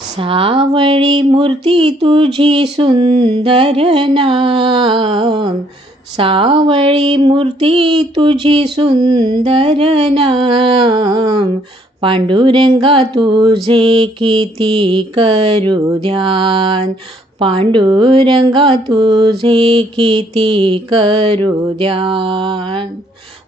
सावळी मूर्ती तुझी सुंदर नाम, सावळी मूर्ती तुझी सुंदर नाम. पांडुरंगा तुझे किती करू ध्यान, पांडुरंगा तुझे किती करू ध्यान.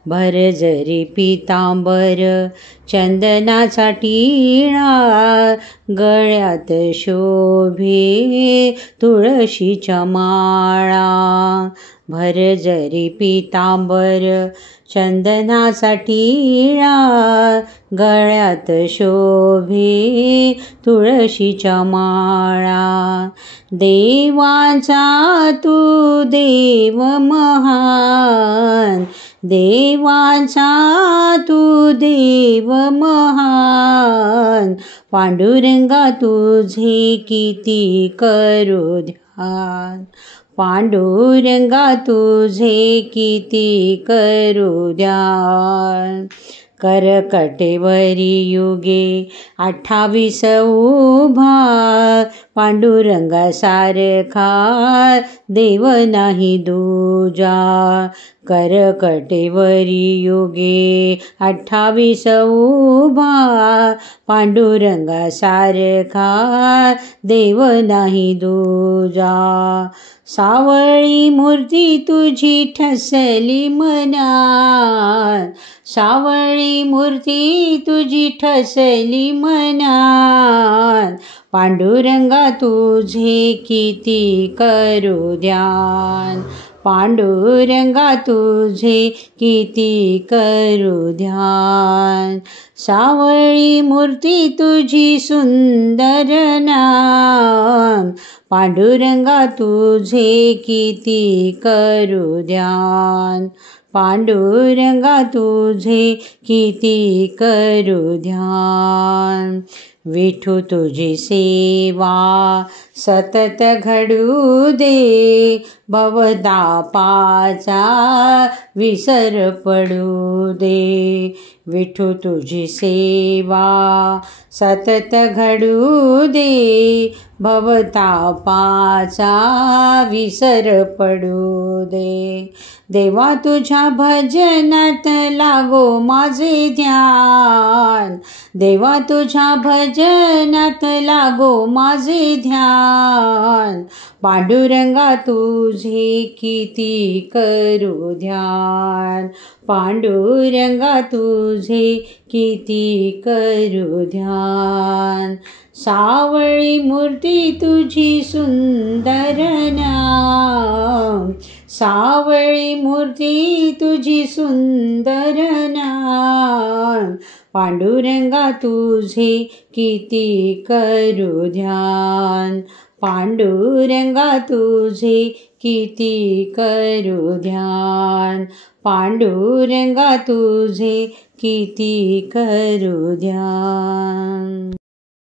भर जरी पितांबर चंदनाचा टिळा, गळ्यात शोभे तुळशीच्या माळा. भर जरी पितांबर चंदनाचा टिळा, गळ्यात शोभे तुळशीच्या माळा. देवांचा तू देव महान, देवांचा तू देव महान. पांडुरंगा तुझे किती करू ध्यान, पांडुरंगा तुझे किती करू ध्यान. करकटेवरी युगे 28 उभा, पांडुरंगा सारखा देव नाही दूजा. करकटेवरी युगे 28 उभा, पांडुरंगा सारखा देव नाही दूजा. सावळी मूर्ती तुझी ठसली मनात, सावळी मूर्ती तुझी ठसली मनात. पांडुरंगा तुझे किती करू ध्यान, पांडुरंगा तुझे किती करू ध्यान. सावळी मूर्ती तुझी सुंदर नाम, पांडुरंगा तुझे किती करू ध्यान. पांडुरंगा तुझे किती करू ध्यान. विठू तुझी सेवा सतत घडू दे, भवतापाचा विसर पडू दे. विठू तुझी सेवा सतत घडू दे, भवतापाचा विसर पडू दे. देवा तुझ्या भजनात लागो माझे ध्यान, देवा तुझ्या भजनात लागो माझे ध्यान. पांडुरंगा तुझे किती करू ध्यान, पांडुरंगा तुझे किती करू ध्यान. सावळी मूर्ती तुझी सुंदर नाम, सावळी मूर्ती तुझी सुंदर नाम. पांडुरंगा तुझे किती करू ध्यान, पांडुरंगा तुझे किती करू ध्यान. पांडुरंगा तुझे किती करू ध्यान.